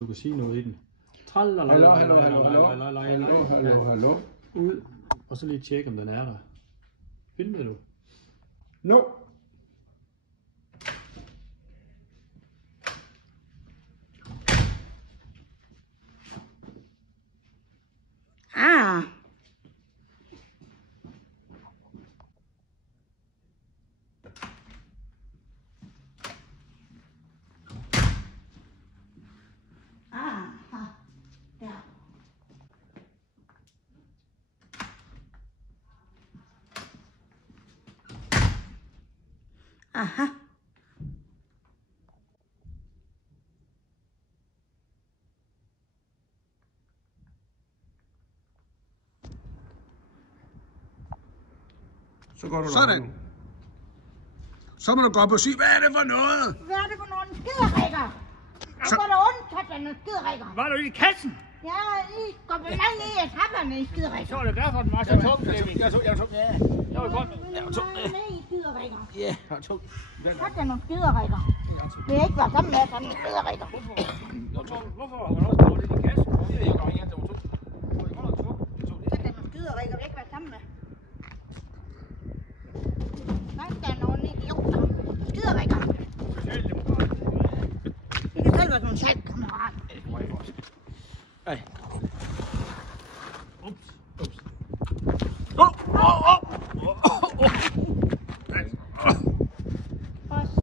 Du kan sige noget i den. Hallo. Ud. Og så lige tjekke, om den er der. Filmer du? No. Ah. Aha. Så går du sådan. Så må du gå op og sige, hvad er det for noget? Hvad er det for nogle skiderikker? Jeg går da ondt, at der er nogle skiderikker. Var du i kassen? Ja, I går vel langt ned i trapperne i skiderikker. Så var det derfor, den var så tung, Flemming. Jeg tog. Jeg var godt. Jeg var ned i skiderikker. Ja, jeg er tung. Så er der nogle skiderikker. Det er ikke været sammen med sådan nogle skiderikker. Hvorfor har du også taget det i kassen? Det er jo godt, jeg tog. Så er der nogle skiderikker, vi ikke været sammen med. Nej, der er nogle idioter. Skiderikker. Socialdemokrat. Vi kan selv være nogle salgkammerater. Ej.